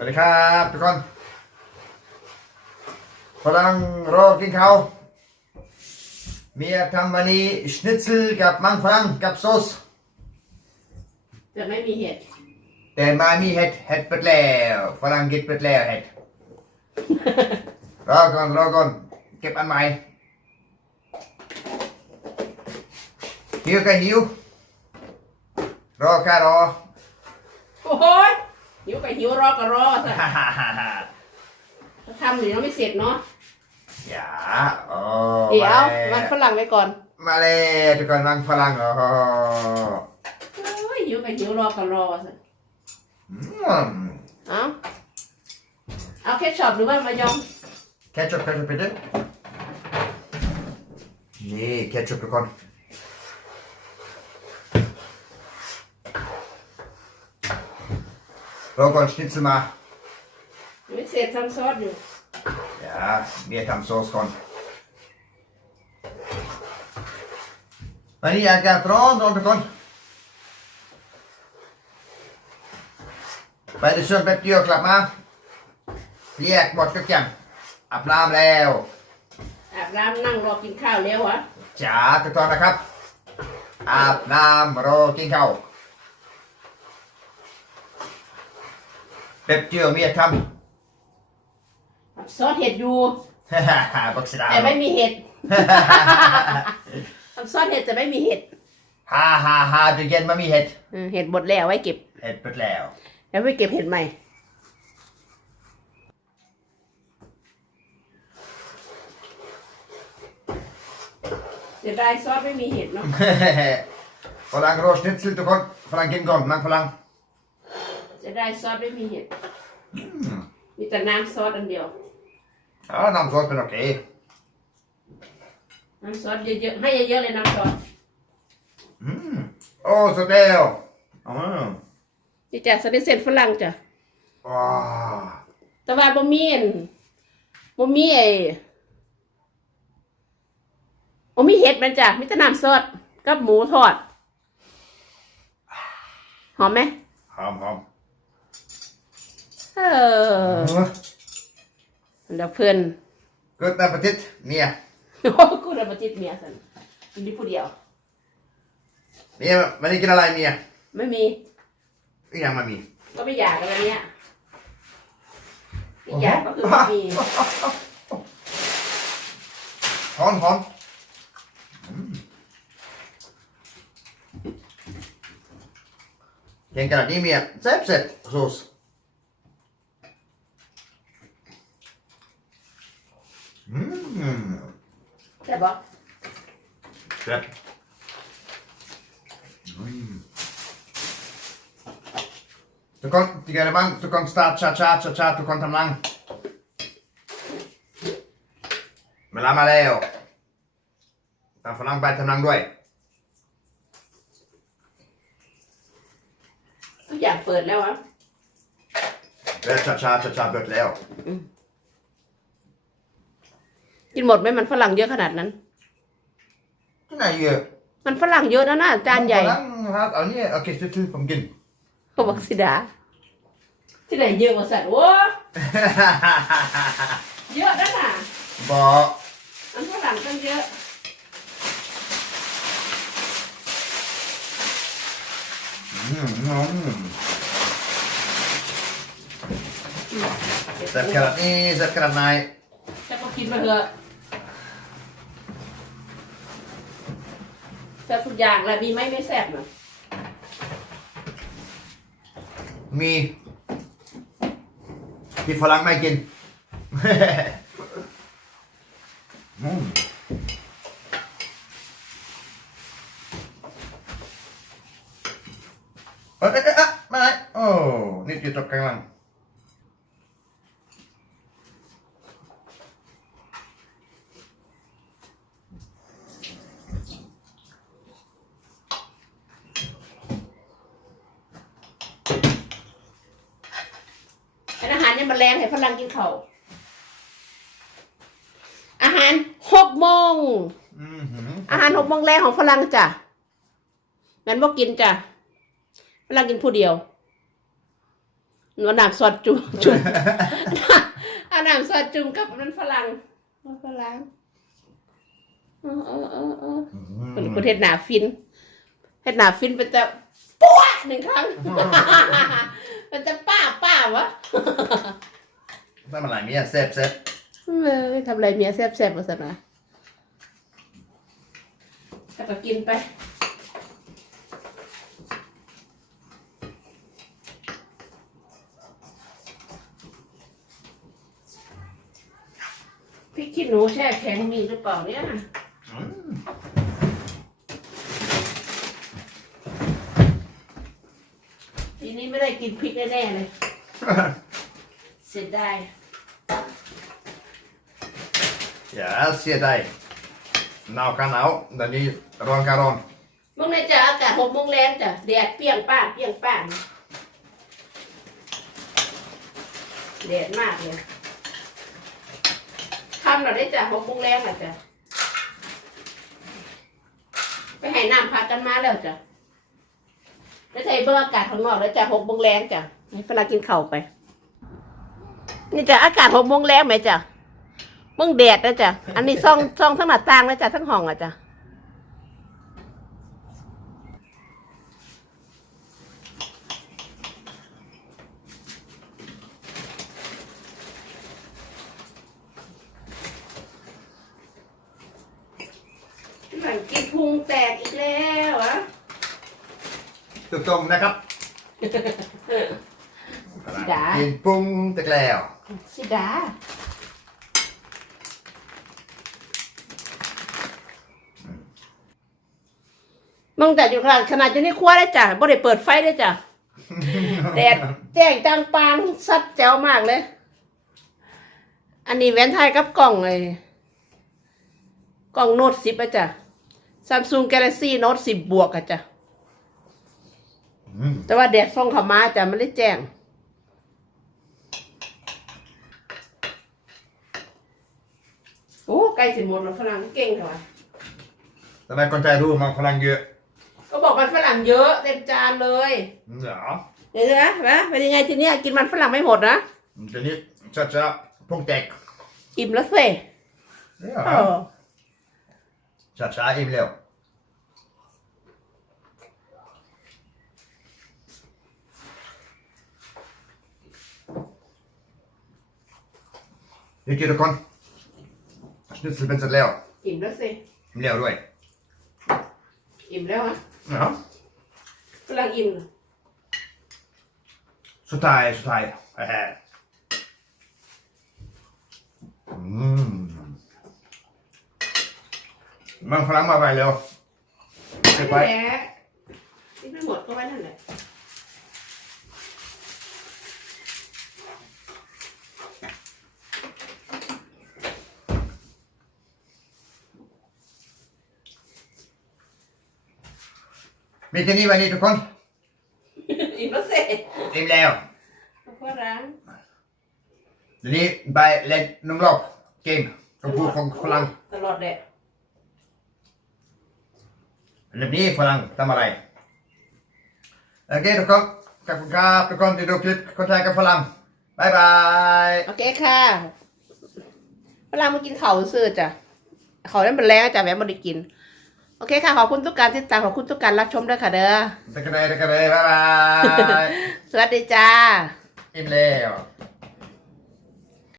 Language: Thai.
วัสดีครับทุกคนกำลังรอกินข้าวเมียทำวันนี้ชนิตซลกับมังฝรั่งกับซอสจะไม่มีเห็ด แต่มามีเห็ดเห็ดเปิดแล้วฝรั่งกินเปิดแล้วเห็ด รอก่อนรอก่อนเก็บอันใหม่หิวก็หิวรอแค่รอโอ้ย หิวไปหิวรอก็รอสิฮ่าฮ่าฮ่าฮ่าทำหรือยังไม่เสร็จเนาะอย่าโอ้เดี๋ยวมามันแล้วฝรั่งไว้ก่อน มาเลยทุกคนมังฝรั่งเหรอโอ้ยหิวไปหิวรอก็รอสิอืมเอาเอาแค่ช็อปหรือว่ามายองแคชชัพแคชชัพไปดินี่แคชชัพทุกคนรอก่อนชนิดสมา ยังไม่เสร็จทำซอสอยู่ อย่าเมียทำซอสก่อนวันนี้อากาศร้อนร้อนทุกคน ไปที่สวนแป๊บเดียวกลับมาเรียกหมดทุกอย่างอาบน้ำแล้ว อาบน้ำนั่งรอกินข้าวแล้ววะจ๋าทุกคนนะครับ อาบน้ำรอกินข้าว เป็บเจียวเมียทซอสเห็ดอยู่ำ บักสดาแต่ไม่มีเห็ดทำซอสเห็ดแต่ไม่มีเห็ดฮ่าฮ่าฮ่าจะเย็นมามีเห็ดอืมเห็ดหมดแล้วไว้เก็บ เห็ดไปแล้ว แล้วไปเก็บเห็ดใหม่ เสียดายซอสไม่มีเห็ดเนาะ ฝรั่งรอสนิดสิทุกคนฝรั่งกินก่อนนั่งฝรั่ง เสียดายซอสไม่มีเห็ดมีแต่น้ำซอสอันเดียวอ๋อน้ำซอสเป็นโอเคน้ำซอสเยอะๆให้เยอะๆเลยน้ำซอสอืมโอ้สุดแล้วอ๋อนี่จ้ะสเต็กเส้นฝรั่งจ้ะว้าแต่ว่าบะหมี่อั่นบะหมี่ไอ้บะหมี่เห็ดมันจ้ะมีแต่น้ำซอสกับหมูทอด หอมไหมหอมหอม เออเดี๋ยวเพื่อน Good appetit เมียโอ้กูระมาจิตเมียสันกินได้ผู้เดียวเมียวันนี้กินอะไรเมียไม่มีอีกอย่างมามี ก็ไม่อยากกันวันเนี้ยไม่อยากก็คือไม่มีหอมหอมอืมเก่งขนาดนี้เมียเซ็บเซ็บซอส ใช่ปะเซ็บอืมทุกคนที่กันบ้างทุกคนสตาร์ทช้าช้าช้าช้าทุกคนทำลังเวลามาแล้วตามฝรั่งไปทำลังด้วย ทุกอย่างเปิดแล้วอะแล้วช้าช้าช้าช้าเบิดแล้ว กินหมดไหมมันฝรั่งเยอะขนาดนั้น ที่ไหนเยอะมันฝรั่งเยอะนะน่าจานใหญ่ฝรั่งครับเอาเนี่ยโอเคซื้อๆผมกิน เขาบอกสิดา ที่ไหนเยอะกว่าสัตว์โว้เยอะนะน่ะบอกมันฝรั่งตั้งเยอะ อืมอืมเสร็จขนาดนี้เสร็จขนาดไหนจะก็กินไปเถอะ แซ่บทุกอย่างแหละมีไหมไม่แซ่บนาะมีที่ฝรั่งไม่กิน อืมเอ้ยเอ้ยเอ้ยเอ้ยมาไหนโอ้นี่อยู่ตรงกลางหลัง เป็นอาหารยัง มาแรงให้ฝรั่งกินเขาอาหารหกโมงอาหารหกโมงแรงของฝรั่งจ้ะงั้นบอกกินจ้ะฝรั่งกินผู้เดียวเอาน้ำซอสจุ่มจุ่มอาน้ำซอสจุ่มกับมันฝรั่งมันฝรั่งเออเออเออเอออืคนมคนเฮ็ดหนาฟินเฮ็ดหนาฟินเป็นแต่ปั้วหนึ่งครั้ง เป็นแต่ป้าป้าวะทำอะไรเมียแซ่บแซ่บเออทำอะไรเมียแซ่บๆมาสนะก็กินไปพี่คิดหนูแช่แข็งมีหรือเปล่าเนี่ย อืม ที นี้ไม่ได้กินพริกแน่ๆเลย เสียดาย อย่าเสียดายหนาวกันหนาวเดี๋ยวนี้ร้อนกันร้อนมึงในจะอากาศหกโมงแรงจ้ะแดดเปรี้ยงป้างเปรี้ยงป้างแดดมากเลยทำหน่อยได้จ้ะหกโมงแรงอะจ้ะไปให้น้ำพักกันมาแล้วจ้ะ แล้วใช้เบิ่งอากาศข้างนอกแล้วจ้ะหกโมงแรงจ้ะให้เวลากินข้าวไป นี่จ้ะอากาศหกโมงแรงไหมจ้ะมึงแดดนะจ้ะอันนี้ซ่องซ่องทั้งหน้าต่างนะจ้ะทั้งห้องอะจ้ะหลังกินพุงแตกอีกแล้วอะ ถูกต้องนะครับดา กินปรุงตะแล้วสิดามึงแต่อยู่ขนาดขนาดอยู่ในครัวได้จ้ะบ่ได้เปิดไฟได้จ้ะแดดแจ้งจางปางสัดแจ๋วมากเลย อันนี้แว่นไทยกับกล่องเลยกล่องโน้ตสิบอะจ้ะ Samsung Galaxy Note 10บวกอะจ้ะอืม แต่ว่าแดดส่องเข้ามาจ้ะมันได้แจ้งโอ้ใกล้สิหมดแล้วฝรั่งเก่งเถอะวะทำไมคนไทยรู้มันพลังเยอะก็บอกมันฝรั่งเยอะเต็มจานเลยเหรอเดี๋ยวนะนะเป็นยังไงทีเนี้ยกินมันฝรั่งไม่หมดนะเดี๋ยวนี้จะจะพุงแตกอิ่มแล้วสิเนี่ยเออช้าช้าๆอิ่มเร็ว นี่กี่ทุกคนสนิทเป็นเสร็จแล้วอิ่มแล้วสิอิ่มแล้วด้วยอิ่มแล้วฮะเนาะฝรั่งอิ่มสุดท้ายสุดท้ายแอะอืมมันพลังมาไปเร็วเก็บไว้แหละนี่ไม่หมดก็ไว้นั่นแหละ มีที่นี่ไว้นี่ทุกคนอิ่มแล้วสิอิ่มแล้วฝรั่งเดี๋ยวนี้ไปเล่นน้ำรอบเกมกับผู้ของฝรั่งตลอดแหละเรื่องนี้ฝรั่งทำอะไรโอเคทุกคนขอบคุณครับทุกคนที่ดูคลิปคนไทยกับฝรั่งบายบายโอเคค่ะฝรั่งมากินเขาวซื่อจ้ะเขาได้เป็นแรงจ้ะแม่ไม่ได้กิน โอเคค่ะ ขอบคุณทุกการติดตามขอบคุณทุกการรับชมด้วยค่ะเด้อตะกระเดยตะกระเดยบายบาย สวัสดีจ้า อิ่มแล้ว